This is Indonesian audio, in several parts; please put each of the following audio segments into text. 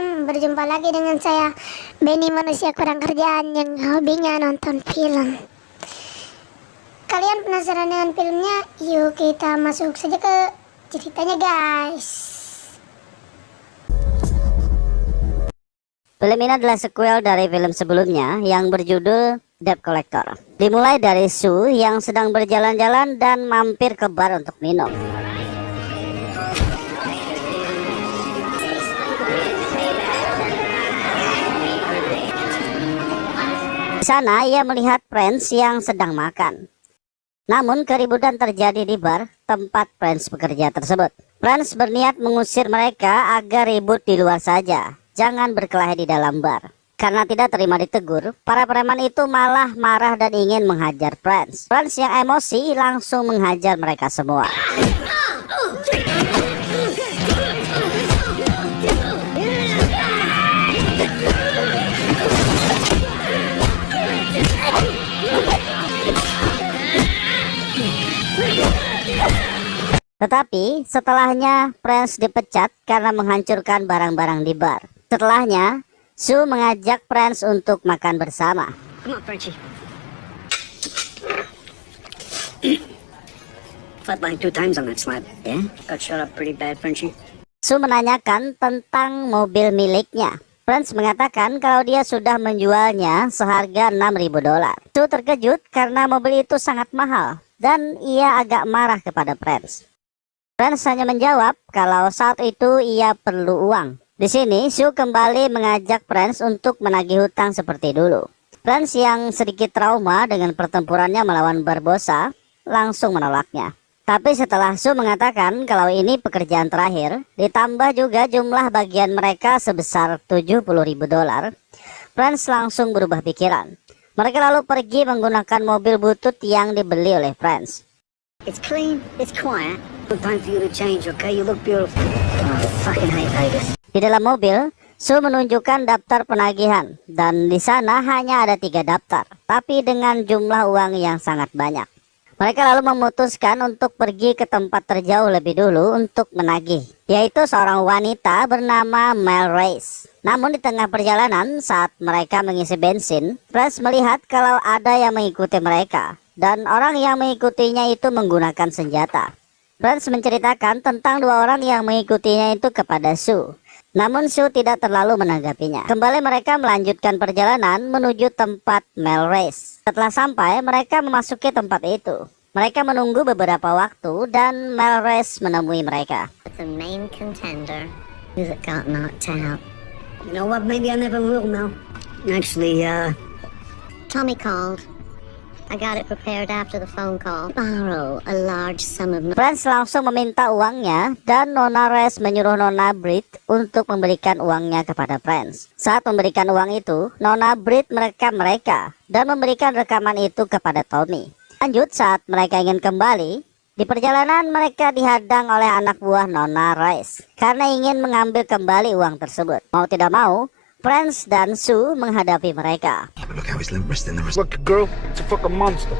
malam, berjumpa lagi dengan saya, Benny manusia kurang kerjaan yang hobinya nonton film. Kalian penasaran dengan filmnya? Yuk kita masuk saja ke ceritanya guys. Film ini adalah sequel dari film sebelumnya yang berjudul Debt Collector. Dimulai dari Sue yang sedang berjalan-jalan dan mampir ke bar untuk minum. Di sana ia melihat Prince yang sedang makan. Namun keributan terjadi di bar tempat Prince bekerja tersebut. Prince berniat mengusir mereka agar ribut di luar saja, jangan berkelahi di dalam bar. Karena tidak terima ditegur, para preman itu malah marah dan ingin menghajar Prince. Prince yang emosi langsung menghajar mereka semua. Tetapi setelahnya Prince dipecat karena menghancurkan barang-barang di bar. Setelahnya, Sue mengajak Prince untuk makan bersama. Come on, Frenchie. Flatlined 2 times on that slab. Yeah? Got shot up pretty bad, Frenchie. Sue menanyakan tentang mobil miliknya. Prince mengatakan kalau dia sudah menjualnya seharga $6.000. Sue terkejut karena mobil itu sangat mahal dan ia agak marah kepada Prince. Prince hanya menjawab kalau saat itu ia perlu uang. Di sini Sue kembali mengajak Prince untuk menagih hutang seperti dulu. Prince yang sedikit trauma dengan pertempurannya melawan Barbossa langsung menolaknya. Tapi setelah Sue mengatakan kalau ini pekerjaan terakhir, ditambah juga jumlah bagian mereka sebesar $70.000, Prince langsung berubah pikiran. Mereka lalu pergi menggunakan mobil butut yang dibeli oleh Prince. It's clean, it's quiet. No time for you to change, okay? You look beautiful. Oh, I fucking hate Vegas. Di dalam mobil, Sue menunjukkan daftar penagihan dan di sana hanya ada 3 daftar, tapi dengan jumlah uang yang sangat banyak. Mereka lalu memutuskan untuk pergi ke tempat terjauh lebih dulu untuk menagih, yaitu seorang wanita bernama Mel Race. Namun di tengah perjalanan saat mereka mengisi bensin, Prince melihat kalau ada yang mengikuti mereka dan orang yang mengikutinya itu menggunakan senjata. Prince menceritakan tentang 2 orang yang mengikutinya itu kepada Sue. Namun Sue tidak terlalu menanggapinya. Kembali mereka melanjutkan perjalanan menuju tempat Mel Race. Setelah sampai, mereka memasuki tempat itu. Mereka menunggu beberapa waktu dan Mel Race menemui mereka. The main contender who got knocked out. You know what? Maybe I never will now. Actually, Tommy called. I got it prepared after the phone call. Borrow a large sum of money. Prince langsung meminta uangnya dan Nona Race menyuruh Nona Brit untuk memberikan uangnya kepada Prince. Saat memberikan uang itu, Nona Brit merekam mereka dan memberikan rekaman itu kepada Tommy. Lanjut saat mereka ingin kembali, di perjalanan mereka dihadang oleh anak buah Nona Race karena ingin mengambil kembali uang tersebut. Mau tidak mau, Prince dan Sue menghadapi mereka. Look how he's limp wristing the wrist. Look, girl, it's a fucking monster.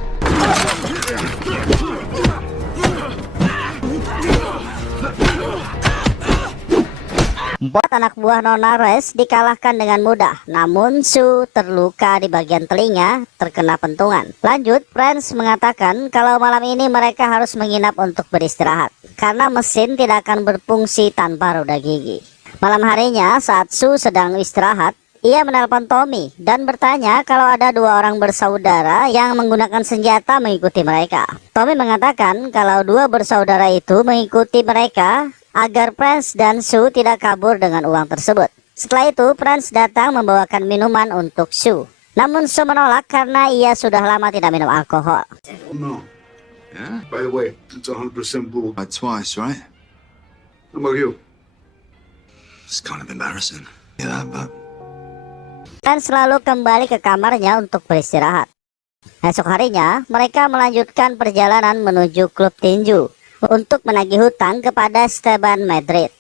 Empat anak buah Nona Race dikalahkan dengan mudah, namun Sue terluka di bagian telinga terkena pentungan. Lanjut, Prince mengatakan kalau malam ini mereka harus menginap untuk beristirahat karena mesin tidak akan berfungsi tanpa roda gigi. Malam harinya saat Sue sedang istirahat, ia menelpon Tommy dan bertanya kalau ada 2 orang bersaudara yang menggunakan senjata mengikuti mereka. Tommy mengatakan kalau 2 bersaudara itu mengikuti mereka agar Prince dan Sue tidak kabur dengan uang tersebut. Setelah itu, Prince datang membawakan minuman untuk Sue. Namun Sue menolak karena ia sudah lama tidak minum alkohol. No. Yeah? By the way, it's 100% bull. Twice, right? How about you? It's kind of embarrassing. Yeah, but... Prince selalu kembali ke kamarnya untuk beristirahat. Esok harinya, mereka melanjutkan perjalanan menuju klub tinju untuk menagih hutang kepada Esteban Madrid.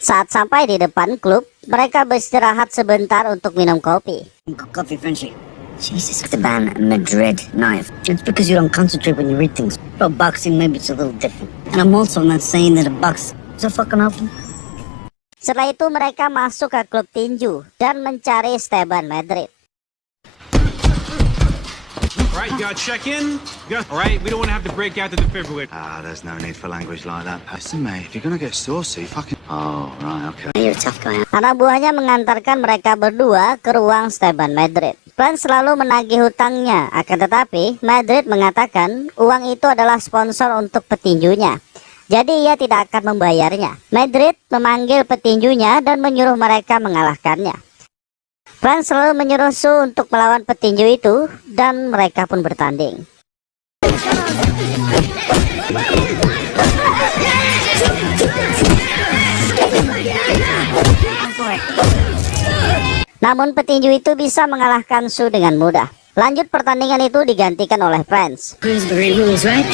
Saat sampai di depan klub, mereka beristirahat sebentar untuk minum kopi. coffee, Frenchie. Jesus, Esteban Madrid knife. It's because you don't concentrate when you read things. Pro boxing, maybe it's a little different. And I'm also not saying that a box is a fucking awful. Setelah itu mereka masuk ke klub tinju dan mencari Steban Madrid. All right, you gotta check in. All right, we don't want to have to break out the defibrillator. There's no need for language like that. Listen, mate, if you're gonna get saucy, fucking... Oh, right, okay. You're a tough guy. Anak buahnya mengantarkan mereka berdua ke ruang Steban Madrid. Franz selalu menagih hutangnya, akan tetapi Madrid mengatakan uang itu adalah sponsor untuk petinjunya. Jadi ia tidak akan membayarnya. Madrid memanggil petinjunya dan menyuruh mereka mengalahkannya. Franz selalu menyuruh Sue untuk melawan petinju itu dan mereka pun bertanding. Namun petinju itu bisa mengalahkan Sue dengan mudah. Lanjut, pertandingan itu digantikan oleh Franz. Queensbury rules, right?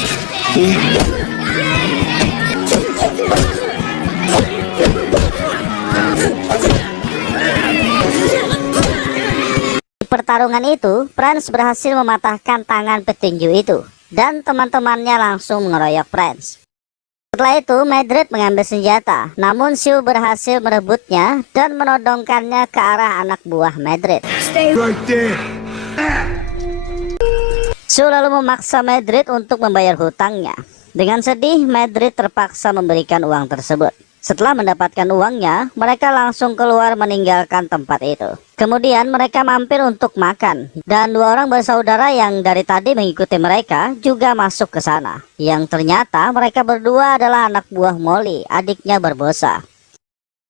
Di pertarungan itu, Franz berhasil mematahkan tangan petinju itu dan teman-temannya langsung mengeroyok Franz. Setelah itu, Madrid mengambil senjata, namun Sue berhasil merebutnya dan menodongkannya ke arah anak buah Madrid. Right there. Sue lalu memaksa Madrid untuk membayar hutangnya. Dengan sedih, Madrid terpaksa memberikan uang tersebut. Setelah mendapatkan uangnya, mereka langsung keluar meninggalkan tempat itu. Kemudian mereka mampir untuk makan, dan dua orang bersaudara yang dari tadi mengikuti mereka juga masuk ke sana. Yang ternyata mereka berdua adalah anak buah Molly, adiknya Barbosa.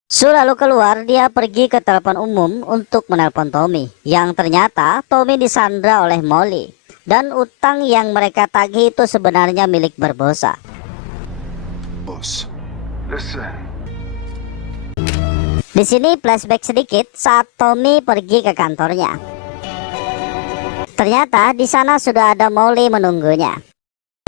Sue lalu keluar, dia pergi ke telepon umum untuk menelpon Tommy. Yang ternyata Tommy disandra oleh Molly, dan utang yang mereka tagih itu sebenarnya milik Barbosa. Boss, listen. Di sini flashback sedikit saat Tommy pergi ke kantornya. Ternyata di sana sudah ada Molly menunggunya.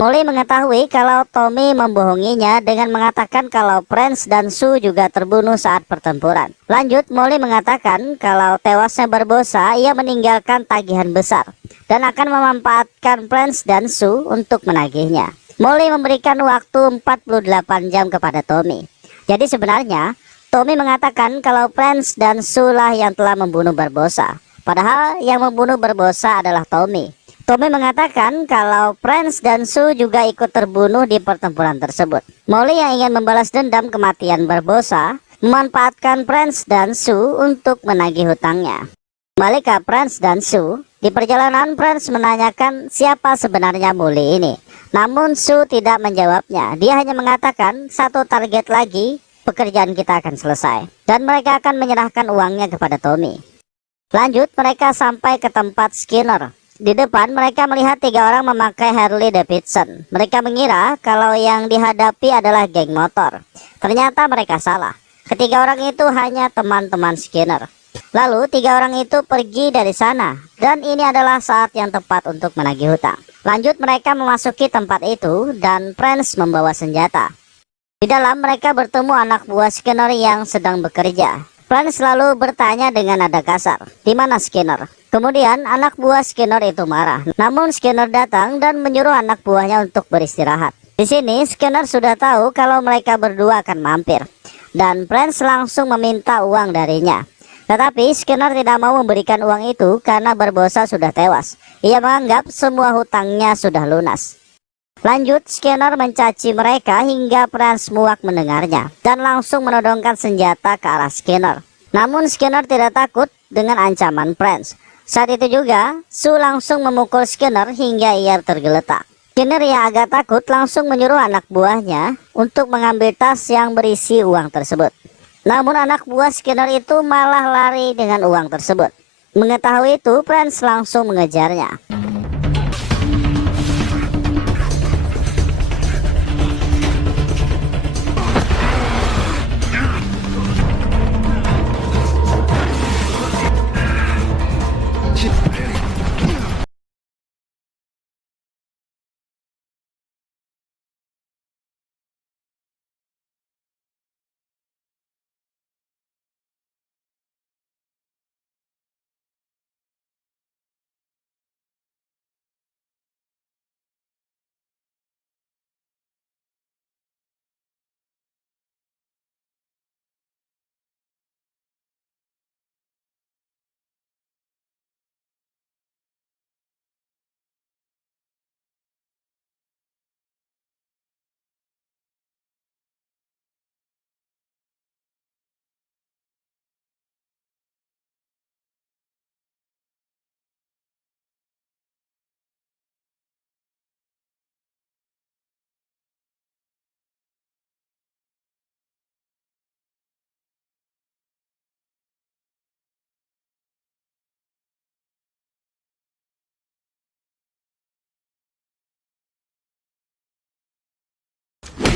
Molly mengetahui kalau Tommy membohonginya dengan mengatakan kalau Franz dan Sue juga terbunuh saat pertempuran. Lanjut, Molly mengatakan kalau tewasnya Barbosa, ia meninggalkan tagihan besar dan akan memanfaatkan Franz dan Sue untuk menagihnya. Molly memberikan waktu 48 jam kepada Tommy. Jadi sebenarnya Tommy mengatakan kalau Franz dan Sue lah yang telah membunuh Barbosa. Padahal yang membunuh Barbosa adalah Tommy. Tommy mengatakan kalau Franz dan Sue juga ikut terbunuh di pertempuran tersebut. Molly yang ingin membalas dendam kematian Barbosa memanfaatkan Franz dan Sue untuk menagih hutangnya. Kembali ke Franz dan Sue, di perjalanan Franz menanyakan siapa sebenarnya Molly ini. Namun Sue tidak menjawabnya. Dia hanya mengatakan satu target lagi, pekerjaan kita akan selesai. Dan mereka akan menyerahkan uangnya kepada Tommy. Lanjut, mereka sampai ke tempat Skinner. Di depan mereka melihat 3 orang memakai Harley Davidson. Mereka mengira kalau yang dihadapi adalah geng motor. Ternyata mereka salah. Ketiga orang itu hanya teman-teman Skinner. Lalu 3 orang itu pergi dari sana. Dan ini adalah saat yang tepat untuk menagih hutang. Lanjut, mereka memasuki tempat itu dan Franz membawa senjata. Di dalam mereka bertemu anak buah Skinner yang sedang bekerja. Franz selalu bertanya dengan nada kasar, "Di mana Skinner?" Kemudian anak buah Skinner itu marah. Namun Skinner datang dan menyuruh anak buahnya untuk beristirahat. Di sini Skinner sudah tahu kalau mereka berdua akan mampir. Dan Franz langsung meminta uang darinya. Tetapi Skinner tidak mau memberikan uang itu karena Barbosa sudah tewas. Ia menganggap semua hutangnya sudah lunas. Lanjut, Skinner mencaci mereka hingga Franz muak mendengarnya dan langsung menodongkan senjata ke arah Skinner. Namun Skinner tidak takut dengan ancaman Franz. Saat itu juga, Sue langsung memukul Skinner hingga ia tergeletak. Skinner yang agak takut langsung menyuruh anak buahnya untuk mengambil tas yang berisi uang tersebut. Namun anak buah Skinner itu malah lari dengan uang tersebut. Mengetahui itu, Franz langsung mengejarnya.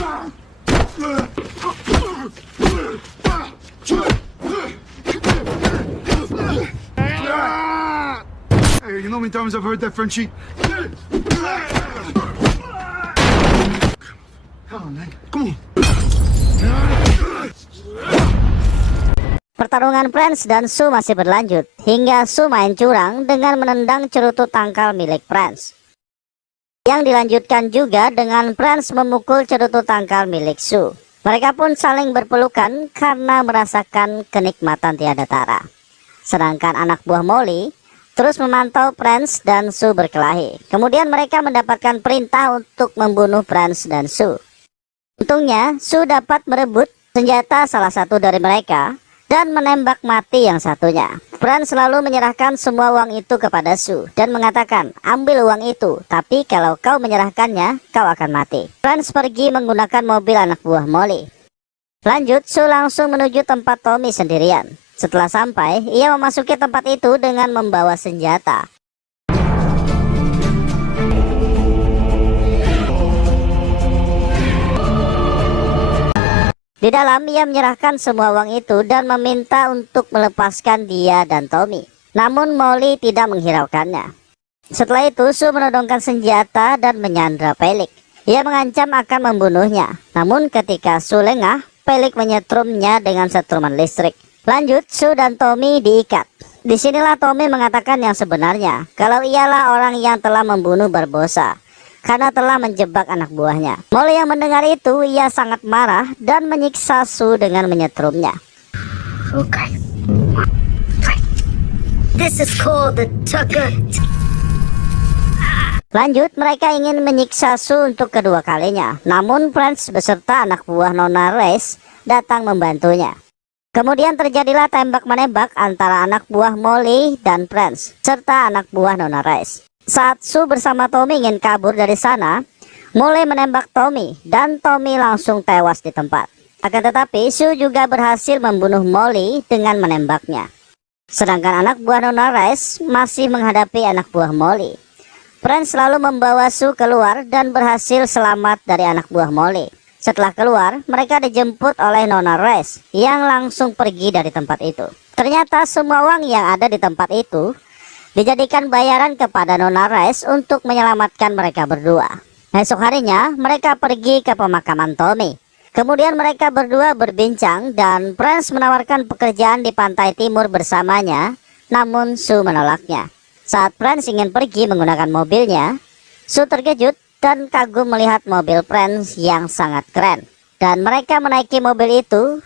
Hey, you know how many times I've heard that, Frenchie? Come on, man. Come on. Pertarungan Prince dan Sue masih berlanjut hingga Sue main curang dengan menendang cerutu tangkal milik Prince. Yang dilanjutkan juga dengan Prince memukul cerutu tangkal milik Sue. Mereka pun saling berpelukan karena merasakan kenikmatan tiada tara. Sedangkan anak buah Molly terus memantau Prince dan Sue berkelahi. Kemudian mereka mendapatkan perintah untuk membunuh Prince dan Sue. Untungnya Sue dapat merebut senjata salah satu dari mereka dan menembak mati yang satunya. Prince selalu menyerahkan semua uang itu kepada Sue dan mengatakan, ambil uang itu, tapi kalau kau menyerahkannya, kau akan mati. Prince pergi menggunakan mobil anak buah Molly. Lanjut, Sue langsung menuju tempat Tommy sendirian. Setelah sampai, ia memasuki tempat itu dengan membawa senjata. Di dalam ia menyerahkan semua uang itu dan meminta untuk melepaskan dia dan Tommy. Namun Molly tidak menghiraukannya. Setelah itu Sue menodongkan senjata dan menyandra Pelik. Ia mengancam akan membunuhnya. Namun ketika Sue lengah, Pelik menyetrumnya dengan setruman listrik. Lanjut, Sue dan Tommy diikat. Disinilah Tommy mengatakan yang sebenarnya, kalau ialah orang yang telah membunuh Barbossa karena telah menjebak anak buahnya. Molly yang mendengar itu, ia sangat marah dan menyiksa Sue dengan menyetrumnya. Okay. This is called the Tucker. Lanjut, mereka ingin menyiksa Sue untuk kedua kalinya. Namun Prince beserta anak buah Nona Rice datang membantunya. Kemudian terjadilah tembak-menembak antara anak buah Molly dan Prince serta anak buah Nona Rice. Saat Sue bersama Tommy ingin kabur dari sana, Molly menembak Tommy dan Tommy langsung tewas di tempat. Akan tetapi Sue juga berhasil membunuh Molly dengan menembaknya. Sedangkan anak buah Nona Rice masih menghadapi anak buah Molly. Prince selalu membawa Sue keluar dan berhasil selamat dari anak buah Molly. Setelah keluar, mereka dijemput oleh Nona Rice yang langsung pergi dari tempat itu. Ternyata semua uang yang ada di tempat itu dijadikan bayaran kepada Nona Rice untuk menyelamatkan mereka berdua. Esok harinya, mereka pergi ke pemakaman Tommy. Kemudian mereka berdua berbincang dan Prince menawarkan pekerjaan di pantai timur bersamanya, namun Sue menolaknya. Saat Prince ingin pergi menggunakan mobilnya, Sue terkejut dan kagum melihat mobil Prince yang sangat keren. Dan mereka menaiki mobil itu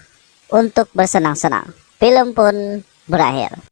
untuk bersenang-senang. Film pun berakhir.